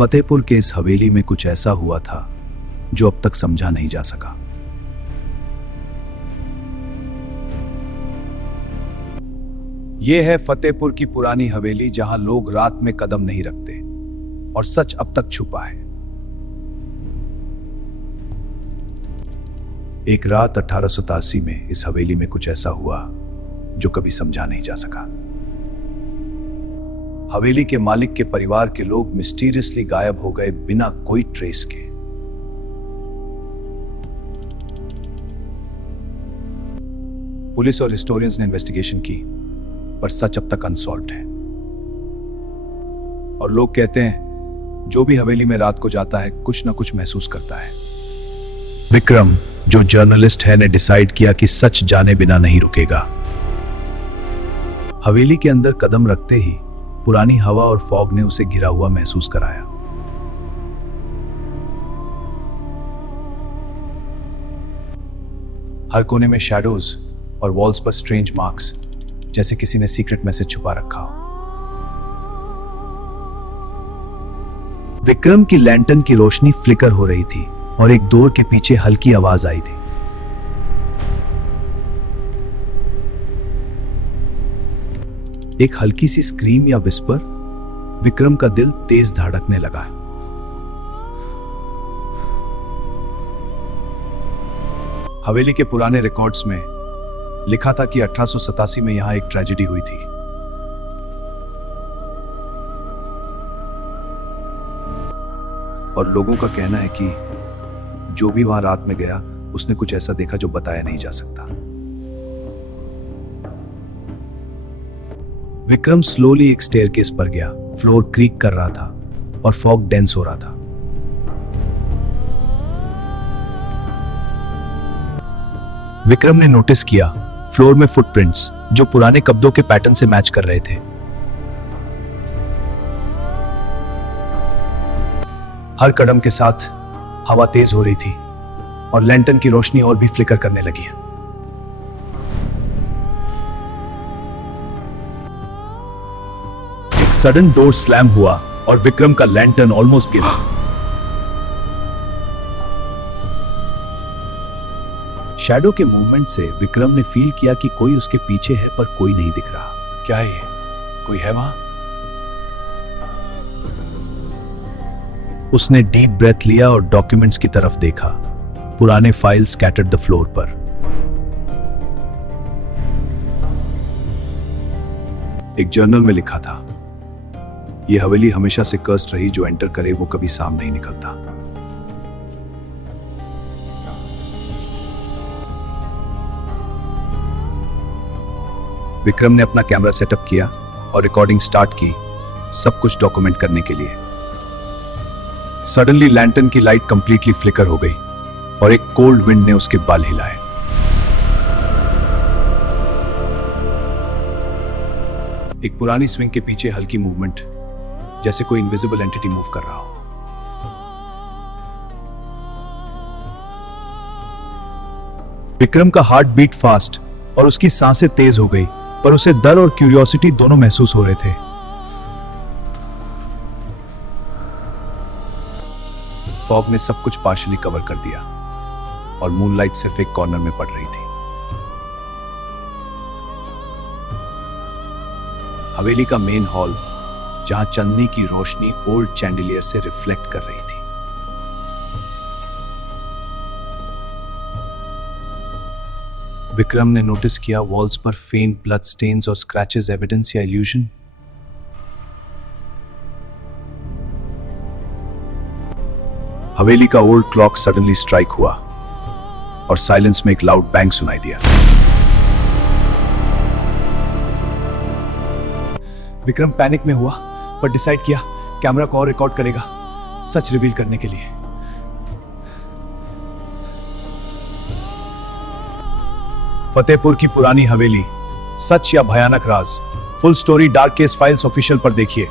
फतेहपुर के इस हवेली में कुछ ऐसा हुआ था जो अब तक समझा नहीं जा सका। यह है फतेहपुर की पुरानी हवेली, जहां लोग रात में कदम नहीं रखते और सच अब तक छुपा है। एक रात 1887 में इस हवेली में कुछ ऐसा हुआ जो कभी समझा नहीं जा सका। हवेली के मालिक के परिवार के लोग मिस्टीरियसली गायब हो गए बिना कोई ट्रेस के। पुलिस और हिस्टोरियंस ने इन्वेस्टिगेशन की, पर सच अब तक अनसॉल्व्ड है। और लोग कहते हैं जो भी हवेली में रात को जाता है कुछ ना कुछ महसूस करता है। विक्रम, जो जर्नलिस्ट है, ने डिसाइड किया कि सच जाने बिना नहीं रुकेगा। हवेली के अंदर कदम रखते ही पुरानी हवा और फॉग ने उसे घिरा हुआ महसूस कराया। हर कोने में शैडोज और वॉल्स पर स्ट्रेंज मार्क्स, जैसे किसी ने सीक्रेट मैसेज छुपा रखा हो। विक्रम की लैंटर्न की रोशनी फ्लिकर हो रही थी और एक डोर के पीछे हल्की आवाज आई थी। एक हल्की सी स्क्रीम या विस्पर। विक्रम का दिल तेज धड़कने लगा। हवेली के पुराने रिकॉर्ड्स में लिखा था कि 1887 में यहां एक ट्रेजेडी हुई थी। और लोगों का कहना है कि जो भी वहां रात में गया उसने कुछ ऐसा देखा जो बताया नहीं जा सकता। विक्रम स्लोली एक स्टेयरकेस पर गया। फ्लोर क्रीक कर रहा था और फॉग डेंस हो रहा था। विक्रम ने नोटिस किया फ्लोर में फुटप्रिंट्स जो पुराने कब्जों के पैटर्न से मैच कर रहे थे। हर कदम के साथ हवा तेज हो रही थी और लैंटर्न की रोशनी और भी फ्लिकर करने लगी। एक सडन डोर स्लैम हुआ और विक्रम का लैंटर्न ऑलमोस्ट गिरा। शैडो के मूवमेंट से विक्रम ने फील किया कि कोई उसके पीछे है, पर कोई नहीं दिख रहा। क्या है ये? कोई है वहां? उसने डीप ब्रेथ लिया और डॉक्यूमेंट्स की तरफ देखा। पुराने फाइल स्कैटर्ड द फ्लोर पर। एक जर्नल में लिखा था, यह हवेली हमेशा से कर्स्ड रही, जो एंटर करे वो कभी साम नहीं निकलता। विक्रम ने अपना कैमरा सेटअप किया और रिकॉर्डिंग स्टार्ट की, सब कुछ डॉक्यूमेंट करने के लिए। सडनली लैंटर्न की लाइट कंप्लीटली फ्लिकर हो गई और एक कोल्ड विंड ने उसके बाल हिलाए। एक पुरानी स्विंग के पीछे हल्की मूवमेंट, जैसे कोई इनविजिबल एंटिटी मूव कर रहा हो। विक्रम का हार्ट बीट फास्ट और उसकी सांसें तेज हो गई, पर उसे डर और क्यूरियोसिटी दोनों महसूस हो रहे थे। फॉग ने सब कुछ पार्शियली कवर कर दिया और मूनलाइट सिर्फ एक कॉर्नर में पड़ रही थी। हवेली का मेन हॉल, जहां चांदनी की रोशनी ओल्ड चैंडिलियर से रिफ्लेक्ट कर रही थी। विक्रम ने नोटिस किया वॉल्स पर फेंट ब्लड स्टेन्स और स्क्रैचेस, एविडेंस या इल्यूजन। हवेली का ओल्ड क्लॉक सडनली स्ट्राइक हुआ और साइलेंस में एक लाउड बैंग सुनाई दिया। विक्रम पैनिक में हुआ, पर डिसाइड किया कैमरा को और रिकॉर्ड करेगा, सच रिवील करने के लिए। फतेहपुर की पुरानी हवेली, सच या भयानक राज। Full story dark case files official पर देखिए।